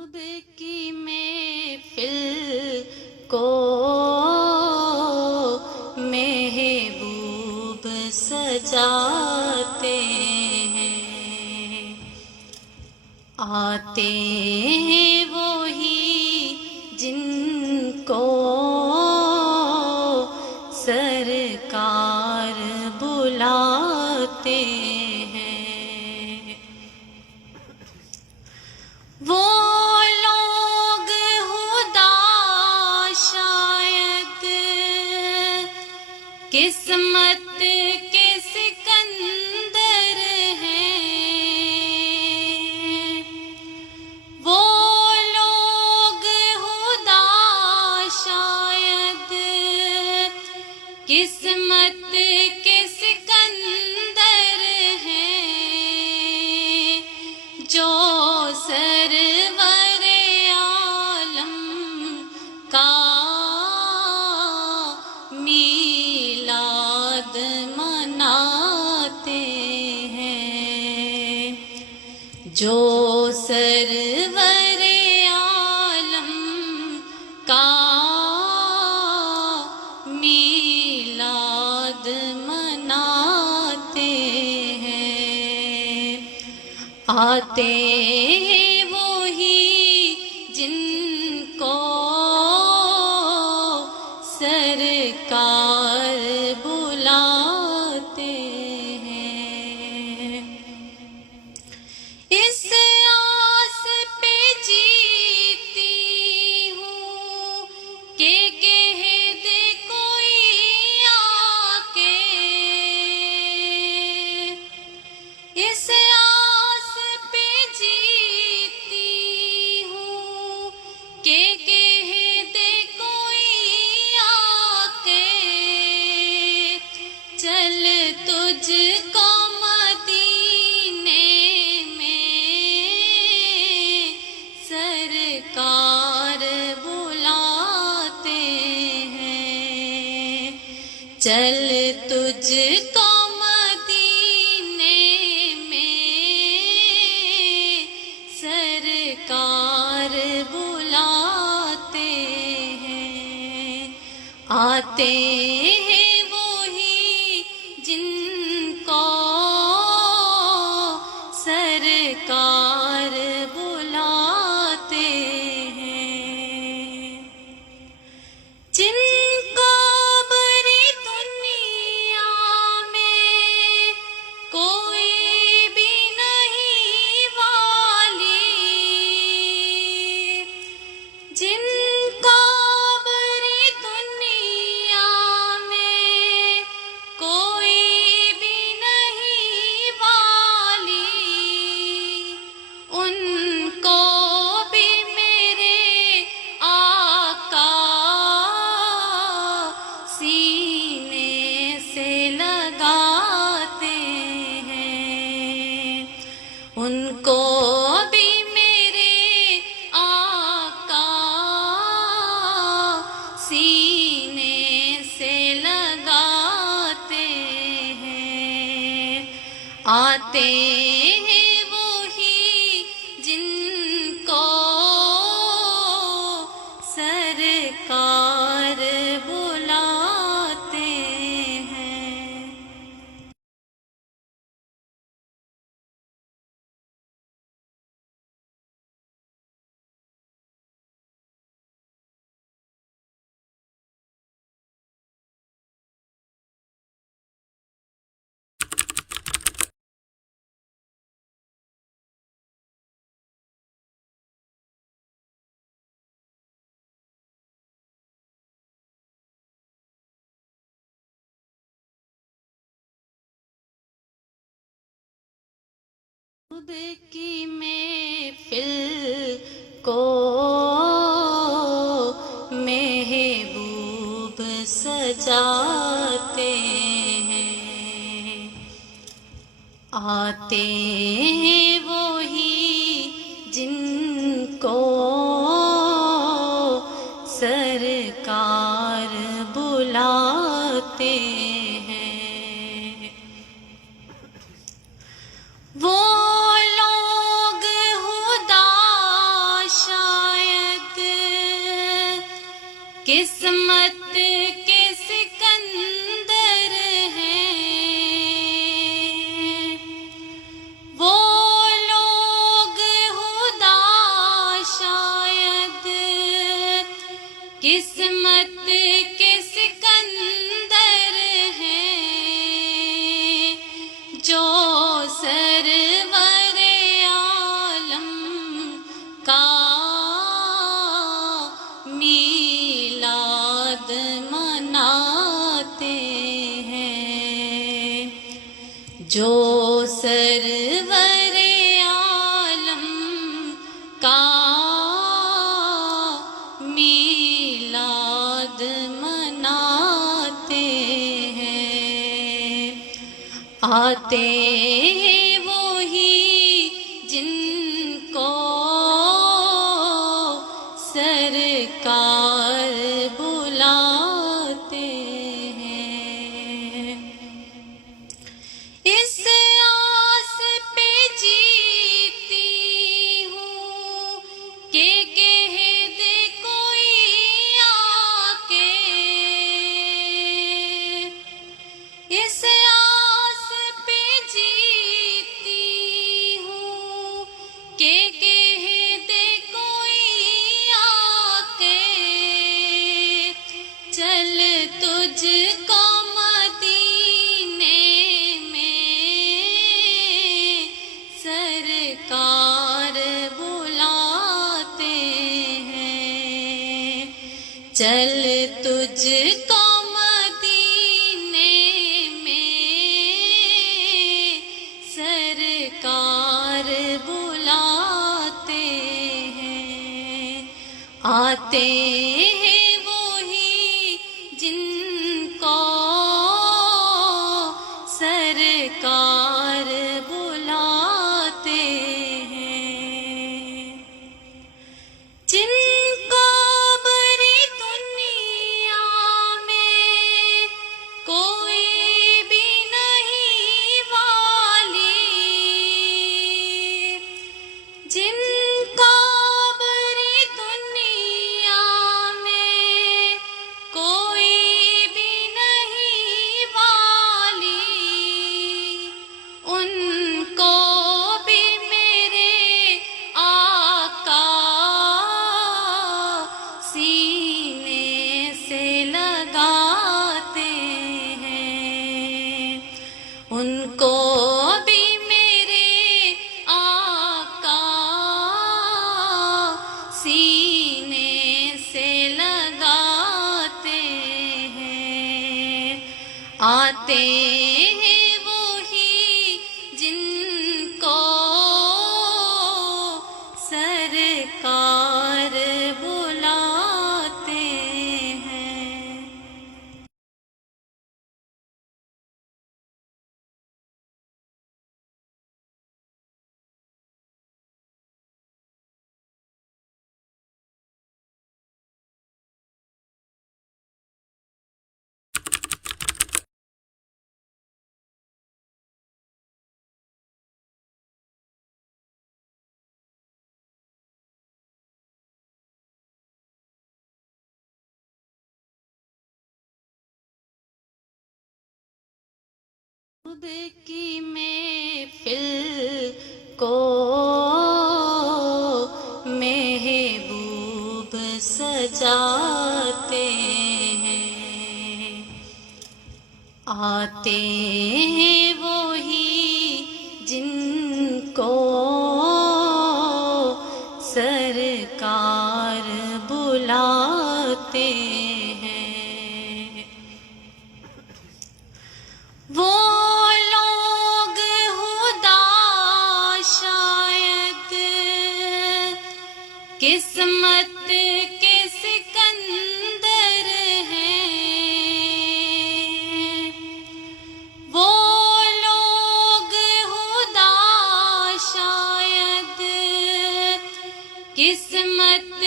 خود کی محفل کو محبوب سجاتے ہیں، آتے ہیں وہی جن کو سرکار بلاتے ہیں۔ وہ لوگ خدا شاید قسمت کے سکندر ہیں، وہ لوگ خدا شاید قسمت کے سکندر ہیں، جو سرور عالم کا میلاد مناتے ہیں، جو سرور عالم کا میلاد مناتے ہیں، آتے ہیں وہی جن کو سرکار بلاتے ہیں۔ اس آس پہ جیتی ہوں کہ کہہ دے کوئی آ کے، اس آس پہ جیتی ہوں کہ کہہ دے کوئی آ کے، چل تجھ کو مدینے میں سرکار بلاتے ہیں، چل تجھ کو مدینے میں سرکار بلاتے ہیں، آتے ہیں وہی جن کو سرکار بلاتے ہیں، جن کو بڑی دنیا میں کوئی بھی نہیں والی، جن کو بڑی دنیا میں کوئی بھی نہیں والی، ان کو بھی میرے آقا سینے سے لگاتے ہیں، ان کو بھی میرے آقا سینے سے لگاتے ہیں، آتے ہیں وہی جن کو سرکار بلاتے ہیں۔ خود کی محفل کو محبوب سجاتے ہیں، آتے ہیں وہی جن کو سرکار بلاتے ہیں، وہ لوگ خدا جو سرور عالم کا میلاد مناتے ہیں، آتے ہیں وہی جن کو سرکار بلاتے ہیں۔ اس آس پہ جیتی ہوں کہ کہہ دے کوئی آ کے، اس آس پہ جیتی ہوں کہ کہہ دے کوئی آ کے، چل تجھ کو مدینے میں سرکار بلاتے ہیں، چل تجھ کو مدینے میں سرکار بلاتے ہیں، آتے ہیں وہی جن کو سرکار بلاتے ہیں، جن کو بری دنیا میں کوئی بھی نہیں والی، جن کو بری دنیا میں کوئی بھی نہیں والی، ان کو بھی میرے آقا سینے سے لگاتے ہیں، ان کو بھی میرے آقا سینے سے لگاتے ہیں، آتے ہیں وہی جن کو سرکار بلاتے ہیں۔ خود کی محفل کو محبوب سجاتے ہیں، آتے ہیں وہی جن کو سرکار بلاتے ہیں، وہ لوگ خدا شاید قسمت کے سکندر ہیں، وہ لوگ خدا شاید قسمت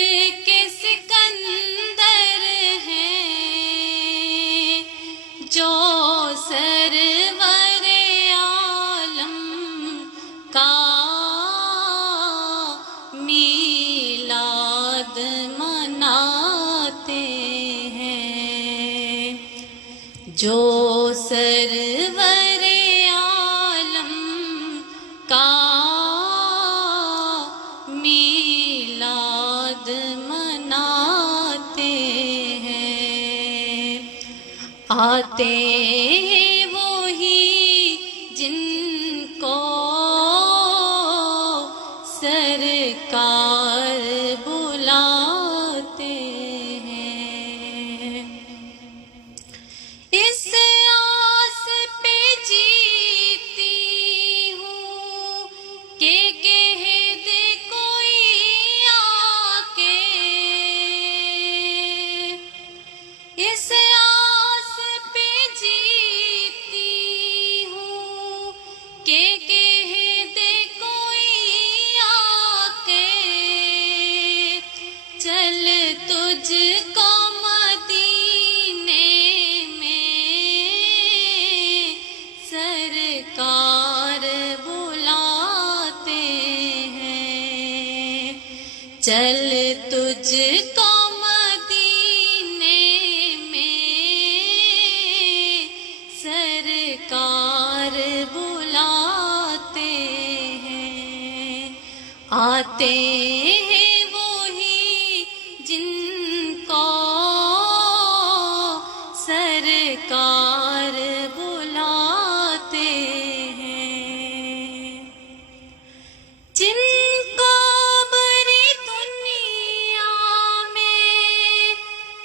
کے سکندر ہیں، جو سرور عالم کا میلاد مناتے ہیں، جو سرور عالم کا میلاد مناتے ہیں، آتے ہیں وہی جن کو سرکار بلاتے ہیں، اس آس پہ جیتی چل تجھ کو مدینے میں سرکار بلاتے ہیں، آتے ہیں وہی جن کو سرکار بلاتے ہیں، جن کو بری دنیا میں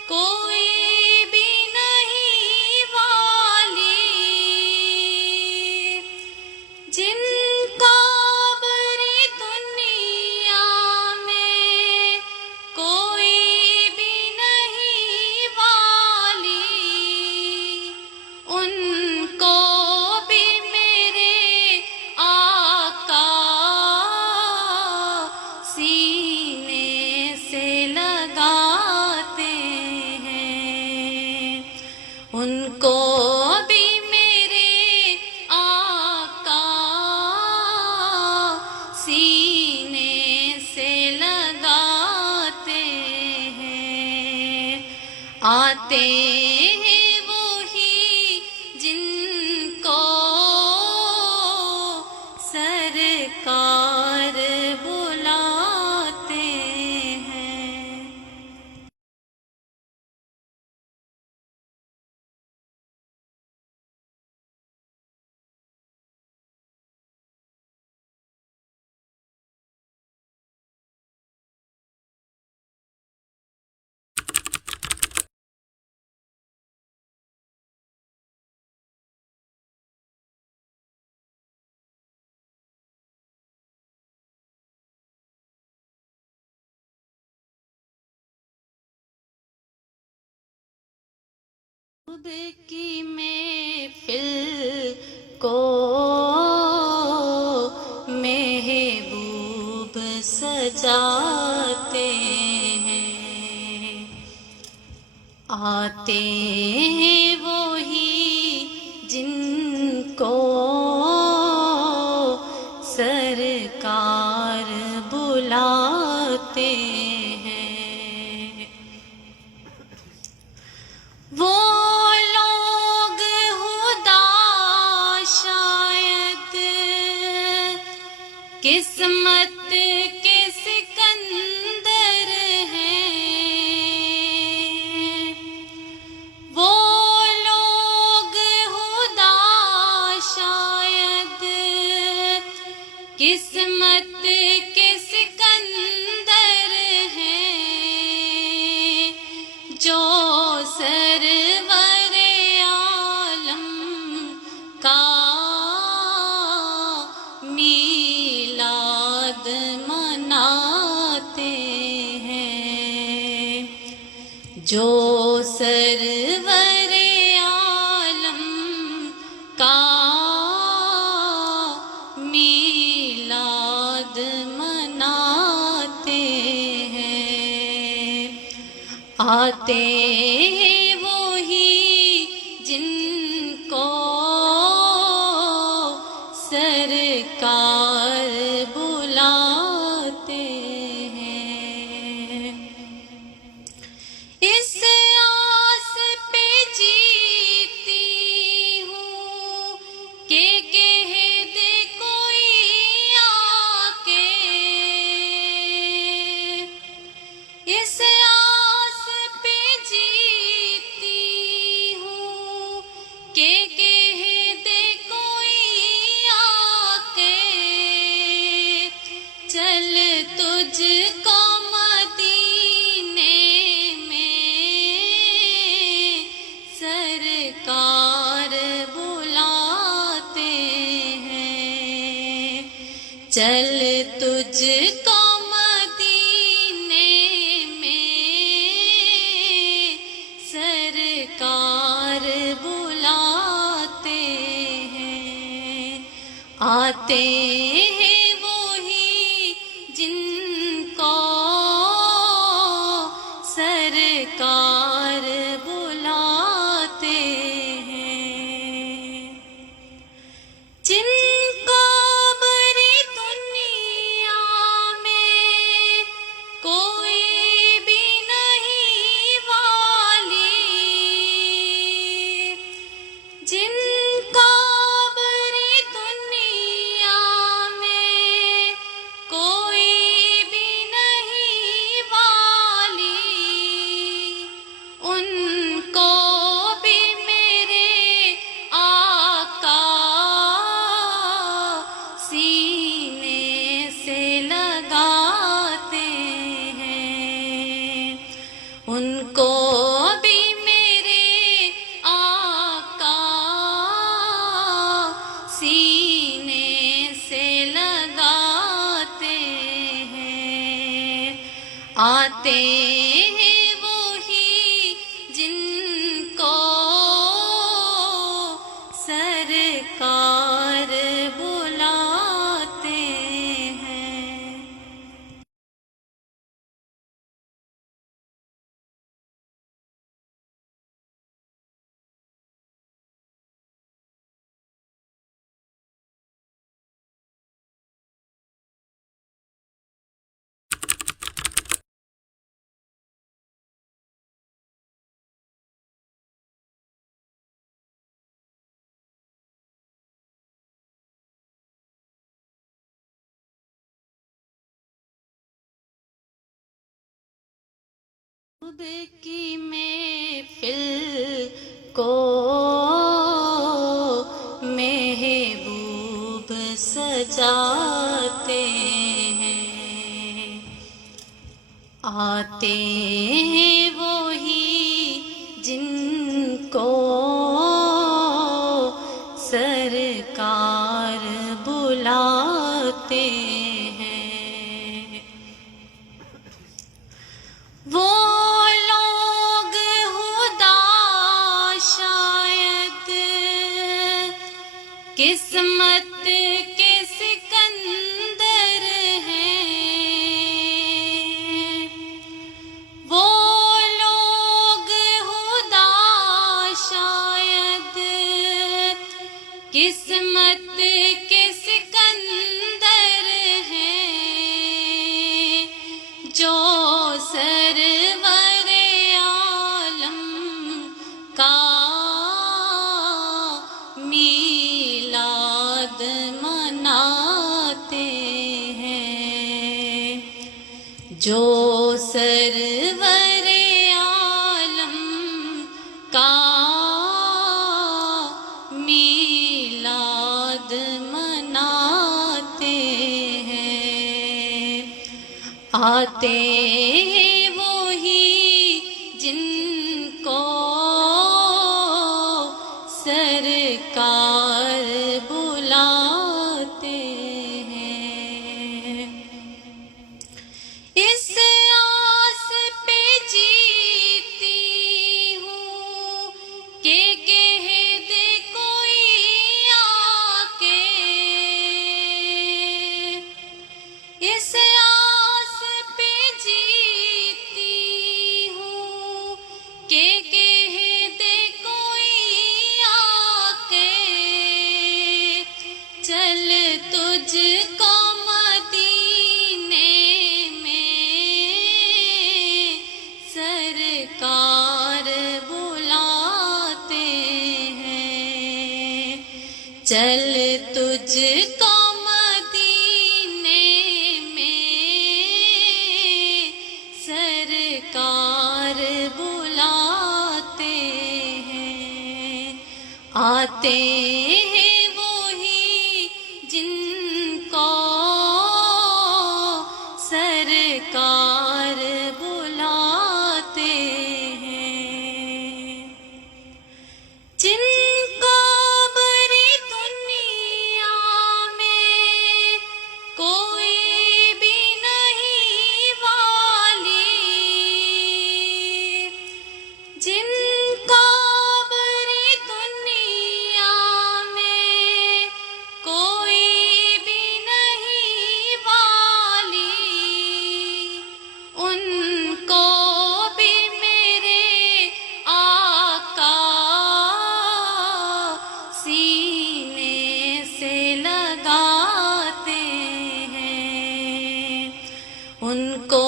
کوئی بھی نہیں والی، جن کو بری دنیا میں کوئی بھی نہیں والی، ان کو بھی میرے آقا سینے سے لگاتے ہیں، ان کو بھی میرے آقا سینے سے لگاتے ہیں، آتے ہیں وہی جن کو سرکار بلاتے ہیں۔ محبوب کی محفل کو محبوب سجاتے ہیں، آتے ہیں وہی جن کو سرکار بلاتے ہیں، وہ لوگ خدا شاید قسمت کے سکندر ہیں، وہ لوگ خدا شاید قسمت کے سکندر ہیں، جو سرور عالم کا میلاد مناتے ہیں، جو سرور عالم کا میلاد مناتے ہیں، آتے ہیں وہی جن کو سرکار بلاتے ہیں، اس آس پہ جیتی ہوں کہ کہہ دے کوئی آ کے، اس آس پہ جیتی ہوں کہ کہہ دے کوئی آ کے، چل تجھ کو مدینے میں سرکار بلاتے ہیں، چل تجھ کو مدینے میں سرکار بلاتے ہیں، آتے ہیں وہی جن کو سرکار بلاتے ہیں، جن کو بری دنیا میں محبوب کی محفل کو محبوب سجاتے ہیں، آتے ہیں وہی جن کو سرکار بلاتے ہیں۔ وہ لوگ خدا شاید قسمت کے سکندر ہیں، وہ لوگ خدا شاید قسمت کے سکندر ہیں، جو سرور عالم کا میلاد مناتے ہیں، جو سرور عالم کا میلاد مناتے ہیں، آتے ہیں وہی جن کو سرکار بلاتے ہیں۔ اس آس پہ جیتی ہوں کہ کہہ دے کوئی آ کے، اس آس پہ جیتی ہوں کہ کہہ دے کوئی آ کے، چل تجھ کو مدینے میں سرکار بلاتے ہیں، چل تجھ کو مدینے میں سرکار بلاتے ہیں، آتے ہیں وہی جن کو سرکار بلاتے ہیں، جن کو بری دنیا میں کوئی بھی نہیں والی، جن کو بری دنیا میں کوئی بھی نہیں والی، ان کو بھی میرے آقا سینے سے لگاتے ہیں، ان کو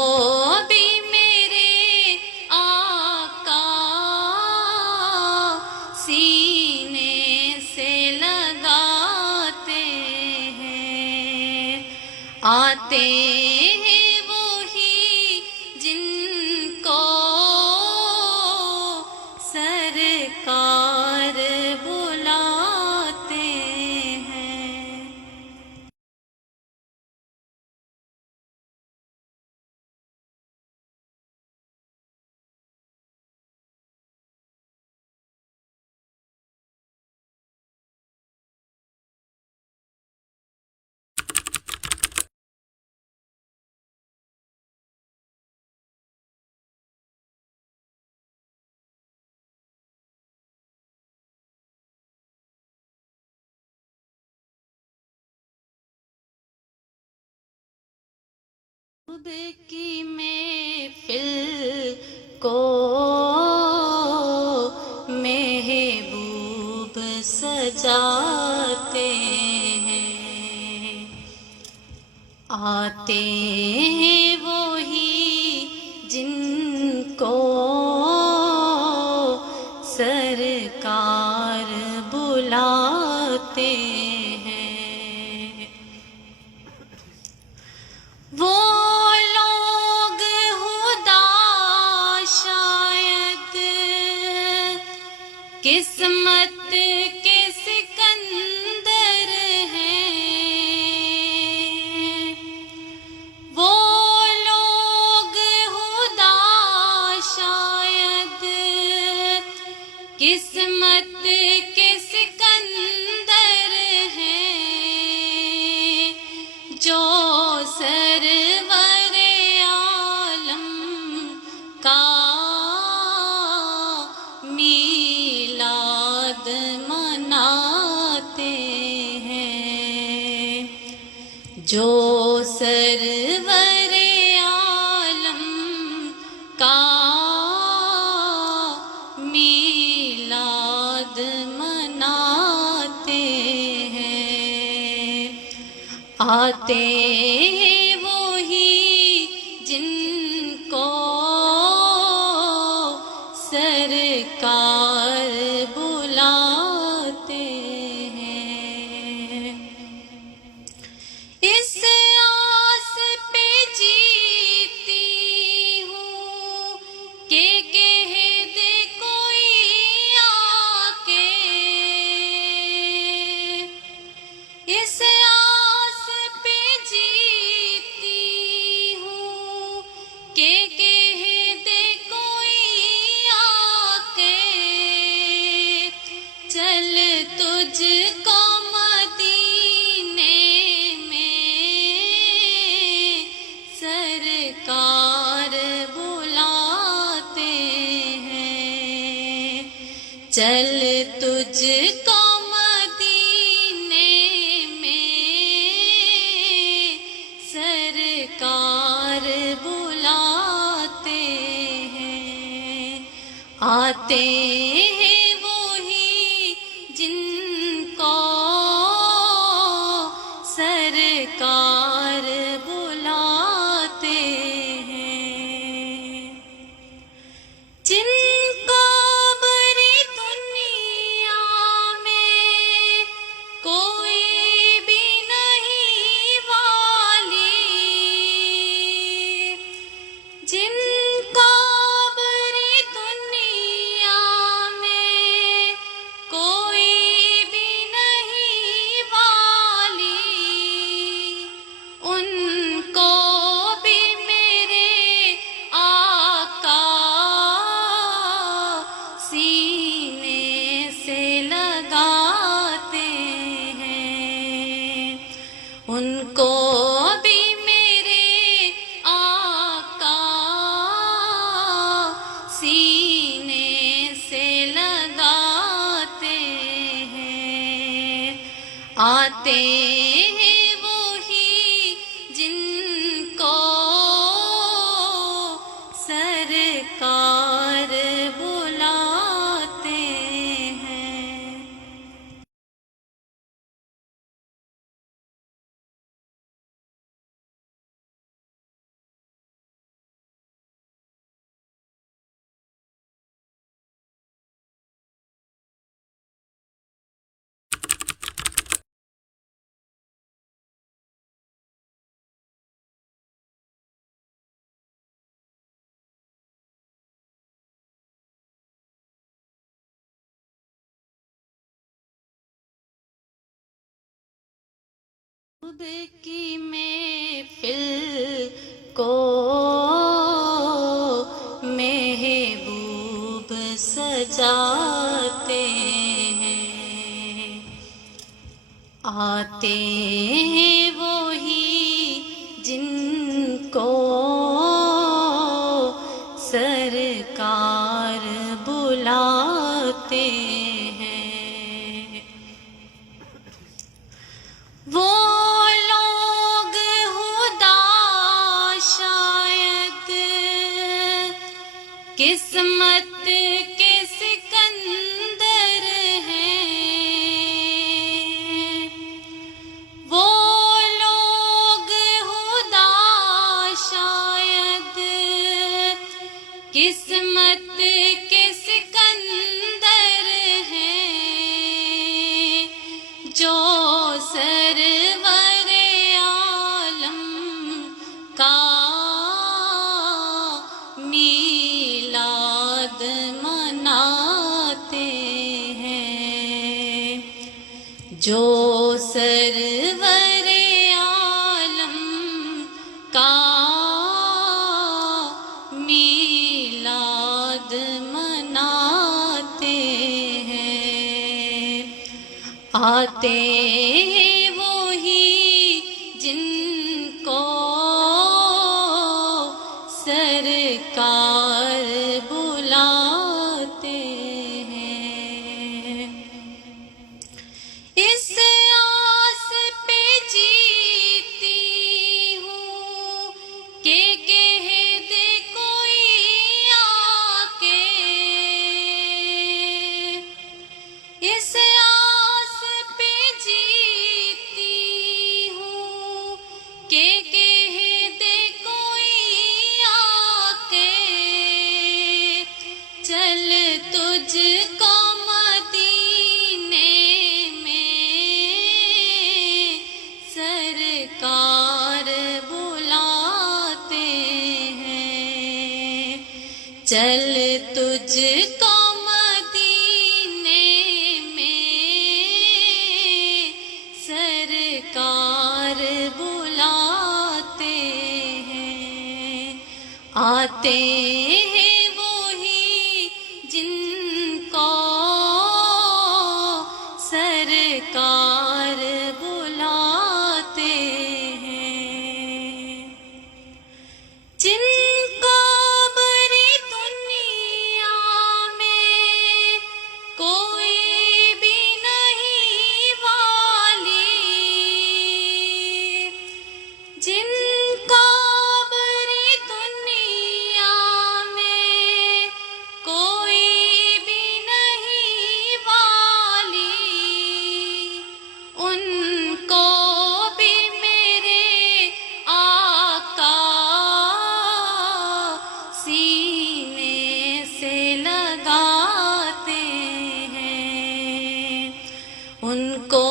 بھی میرے آقا سینے سے لگاتے ہیں، آتے ہیں وہی جن کو سرکار بلاتے ہیں۔ محبوب کی محفل کو محبوب سجاتے ہیں، آتے ہیں وہی جن کو سرکار بلاتے ہیں، وہ لوگ خدا شاید قسمت کے سکندر ہیں وہ لوگ خدا شاید قسمت کے سکندر ہیں جو سرور عالم کا میلاد مناتے ہیں، جو سرور عالم کا میلاد مناتے ہیں۔ آتے ہیں وہی جن کو سرکار بلاتے ہیں، اس آس پہ جیتی ہوں کہ کہہ دے کوئی آ کے، اس آس پہ جیتی ہوں کہ کہہ دے کوئی آ کے، چل تجھ کو مدینے میں سرکار بلاتے ہیں، چل تجھ کو مدینے میں سرکار بلاتے ہیں۔ آتے ہیں وہی جن کو سرکار بلاتے ہیں، جن کو بری دنیا میں کوئی بھی نہیں والی، جن کو بری دنیا میں کوئی بھی نہیں والی، ان کو بھی میرے آقا سینے سے لگاتے ہیں، ان کو بھی میرے آقا سینے سے لگاتے ہیں۔ آتے ہیں وہی جن کو سرکار بلاتے ہیں۔ محبوب کی محفل کو محبوب سجاتے ہیں، آتے ہیں وہی جن کو سرکار بلاتے ہیں، وہ لوگ خدا شاید قسمت کے سکندر ہیں، وہ لوگ خدا شاید قسمت کے سکندر ہیں، جو سرور عالم کا میلاد مناتے ہیں۔ جو سرور عالم کا میلاد مناتے ہیں، آتے ہیں وہی جن کو سرکار بلاتے ہیں۔ اس آس پہ جیتی ہوں کہ کہہ دے کوئی آ کے، اس آس پہ جیتی ہوں کہ کہہ دے کوئی آ کے، چل تجھ کو مدینے میں سرکار بلاتے ہیں، چل تجھ کو مدینے میں سرکار بلاتے ہیں، آتے ہیں وہی جن کو سرکار بلاتے ہیں، جن کو بڑی دنیا میں کوئی بھی نہیں والی، جن کو بڑی دنیا میں کوئی بھی نہیں والی، ان کو بھی میرے آقا سینے سے لگاتے ہیں، ان کو